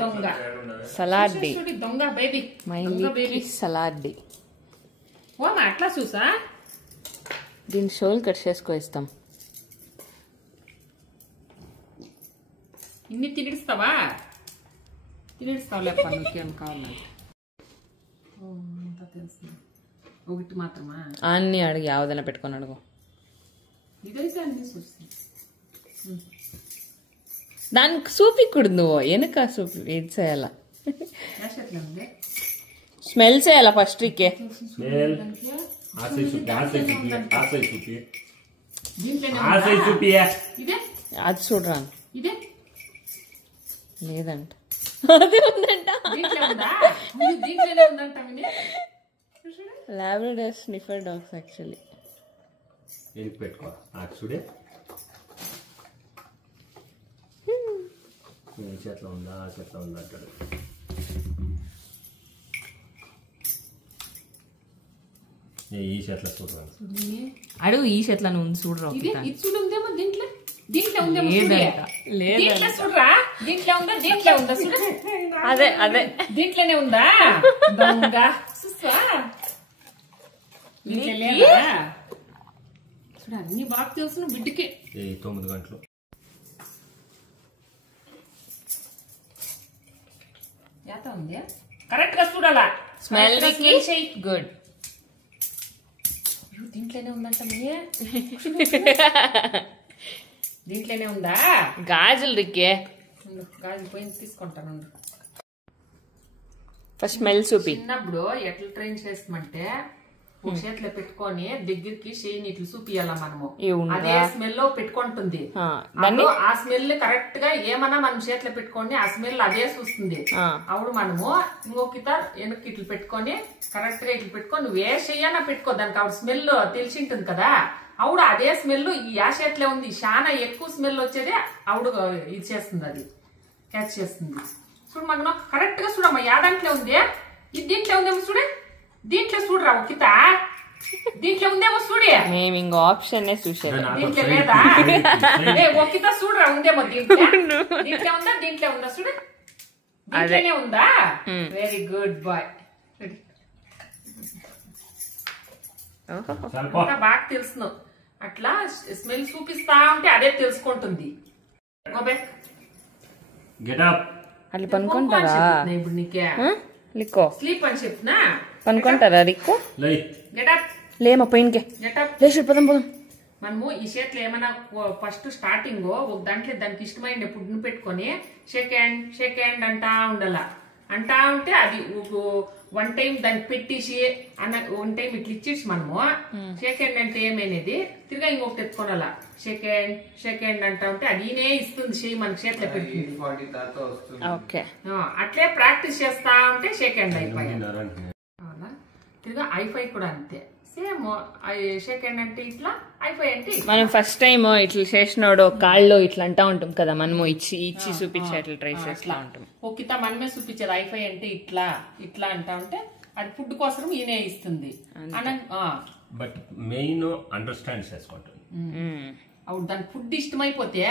దొంగ సలాడ్డి దొంగ బేబీ మైలీకి సలాడ్డి ఓ మా అట్లా చూసా దీని షోల్ కట్ చేసుకో ఇస్తాం ఇన్ని తినిస్తావా లేప నీకేం కావాలంటే తెలుసు ఒకటి మాత్రమా అన్ని అడిగి యావదైనా పెట్టుకొని అడుగు ఇదైతే అన్ని చూస్తాను దానికి సూపికూడదు నువ్వు వెనక సూపి ఇది చేయాలా స్మెల్ చేయాలా ఫస్ట్ ఇకే అది చూడరా లేదంట అదే ఉందంట లాబ్రడార్ స్నిఫర్ డాగ్స్ యాక్చువల్లీ పెట్టుకో చూడే చెట్ల ఉందా అంటాడు ఈ చెట్ల చూడరా అడుగు ఈ చెట్లను ఉంది చూడరా అదే అదే దీంట్లోనే ఉందా దొంగ అన్ని బాగా తెలుసు బిడ్డకి 9 గంటలు ఉంది కరెక్ట్ గా చూడాలా స్మెల్ గుడ్ దీంట్లోనే ఉందంట దీంట్లోనే ఉందా గాజులు రిక్కే గాజులు పోయి తీసుకుంటాను ఫస్ట్ స్మెల్ చూపి చిన్నప్పుడు ఎట్లా ట్రైన్ చేస్తామంటే ఒక చేతిలో పెట్టుకొని దగ్గరికి చేయి ఇట్లా చూపియాల మనము అదే స్మెల్ లో పెట్టుకుంటుంది ఆ స్మెల్ కరెక్ట్ గా ఏమన్నా మనం చేతిలో పెట్టుకొని ఆ స్మెల్ అదే చూస్తుంది అప్పుడు మనము ఇంకొక వెనక్కి ఇట్లా పెట్టుకొని కరెక్ట్ గా ఇట్లా పెట్టుకొని నువ్వు ఏ చెయ్యన్నా పెట్టుకో దానికి ఆవిడ స్మెల్ తెలిసి ఉంటుంది కదా ఆవిడ అదే స్మెల్ ఈ ఆ చేతిలో ఉంది చాలా ఎక్కువ స్మెల్ వచ్చేది ఆవిడ ఇది చేస్తుంది అది క్యాచ్ చేస్తుంది చూడు మగన కరెక్ట్ గా చూడమ్మా యాదంట్లో ఉంది ఇది దీంట్లో ఉందేమో చూడే దీంట్లో చూడరా ఒక్కిత దీంట్లో ఉందేమో చూడే మేము ఇంక ఆప్షన్ దీంట్లో లేదా ఒక్కిత చూడరా ఉందేమో దీంట్లో ఉందా దీంట్లో ఉందా చూడు దీంట్లోనే ఉందా వెరీ గుడ్ బాయ్ బాగా తెలుసు అట్లా స్మెల్ చూపిస్తా ఉంటే అదే తెలుసుకుంటుంది అట్లా పనుకుంటారా ఇప్పుడు నీకే లిక్కో స్లీప్ అని చెప్పినా పనుకుంటారా రిక్కు లేమా పోయినకే లేచి పోదాం మనము ఈ చేతిలో ఏమైనా ఫస్ట్ స్టార్టింగ్ ఒక దాంట్లో దానికి ఇష్టమైన ఫుడ్ని పెట్టుకొని షేక్ హ్యాండ్ అంటా ఉండాల అంటా ఉంటే అది 1 టైం దానికి పెట్టేసి వన్ టైం ఇట్లా ఇచ్చేసి మనము షేక్ హ్యాండ్ అంటే ఏమైనది తిరిగా ఇంకొకటి ఎత్తుకోనాలా షేక్ హ్యాండ్ అంటా ఉంటే అదినే ఇస్తుంది చేయి మన చేతిలో పెడుతుంది అట్లే ప్రాక్టీస్ చేస్తా ఉంటే షేక్ హ్యాండ్ అయిపోయాయి తిరిగా ఐఫై కూడా అంతే సేమ్ షేక్ హ్యాండ్ అంటే ఇట్లా ఐఫై అంటే మనం ఫస్ట్ టైం ఇట్లా చేసినాడు కాళ్ళు ఇట్లా అంటా ఉంటాం కదా మనము ఇచ్చి చూపించి అట్లా ట్రై చేస్తా ఉంటాం ఒక్కిత మనమే చూపించేది ఐఫై అంటే ఇట్లా అంటా ఉంటే అది ఫుడ్ కోసం ఈయనే ఇస్తుంది బట్ మెయిన్ అండర్స్టాండ్ చేసుకుంటుంది అప్పుడు దాని ఫుడ్ ఇష్టమైపోతే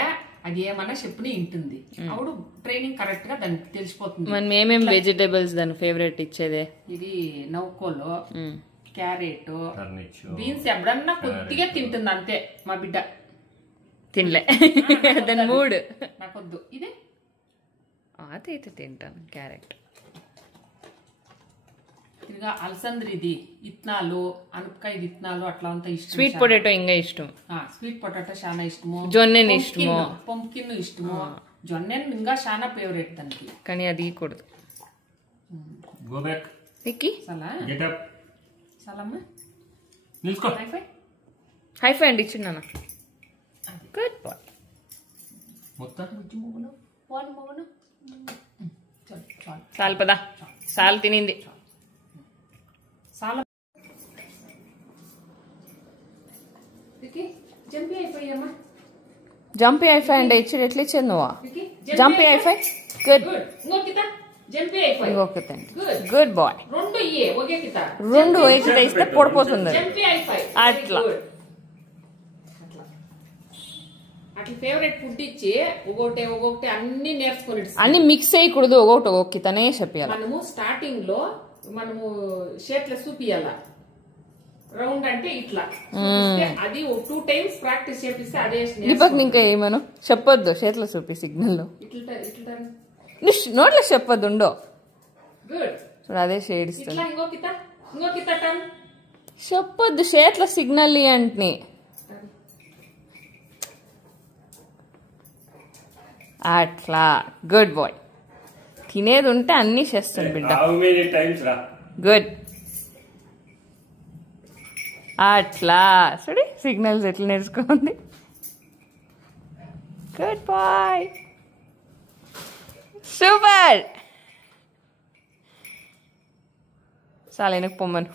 అది ఏమన్నా చెప్పుని వింటుంది అప్పుడు ట్రైనింగ్ కరెక్ట్ గా దానికి తెలిసిపోతుంది మనం ఏమేం వెజిటేబుల్స్ దాని ఫేవరెట్ ఇచ్చేదే ఇది నౌకోలు క్యారెట్ బీన్స్ ఎప్పుడన్నా కొద్దిగా తింటుంది అంతే మా బిడ్డ తినలే దాని మూడు నాకొద్దు ఇదే అదైతే తింటాను క్యారెట్ తిరిగా అలసంద్రి ఇది ఇత్నాలు అనపకాయ ఇత్నాలు అట్లా అంతా ఇష్టం స్వీట్ పొటాటో ఇంకా ఇష్టం స్వీట్ పొటాటో చాలా ఇష్టము జొన్నెన్ ఇష్టము పంప్కిన్ ఇష్టము జొన్నెన్ ఇంకా చాలా ఫేవరెట్ దానికి కానీ అది కూడదు హైఫై అండి ఇచ్చిన గుడ్ బాయ్ చాలు పదా చాలు తినింది జంపీ ఐఫై అండి ఇచ్చి ఎట్లా ఇచ్చేది నువ్వు జంపీ ఐఫై గుడ్ గుడ్ బాయ్ రెండు ఎక్కితే ఇస్తే పొడిపోతుంది అట్లా అట్లా ఫేవరెట్ ఫుడ్ ఇచ్చి ఒక్కొక్కటి అన్ని నేర్చుకుని అన్ని మిక్స్ అయ్యకూడదు, ఒక్కొక్కటి తనే చెప్పాలి. మనము స్టార్టింగ్ లో మనము చేతుల చూపియాల. రౌండ్ అంటే ఇట్లా అది 2 times ప్రాక్టీస్ చేపిస్తే అదే. దీపక్ ఇంకా ఏమను చెప్పొద్దు, చేతిలో చూపి సిగ్నల్ నోట్లో చెప్పొద్దు ఉండో. గుడ్. చూడు అదే షేడ్ ఇస్తుంది. ఇంకొక టర్న్ చెప్పొద్దు, చేతిలో సిగ్నల్ అంటే అట్లా. Good boy. తినేది ఉంటే అన్ని చేస్తుంది బిడ్డ. గుడ్. అట్లా చూడి సిగ్నల్స్ ఎట్లా నేర్చుకుంది. Good boy, super. చాలా వెనక్కి పొమ్మను.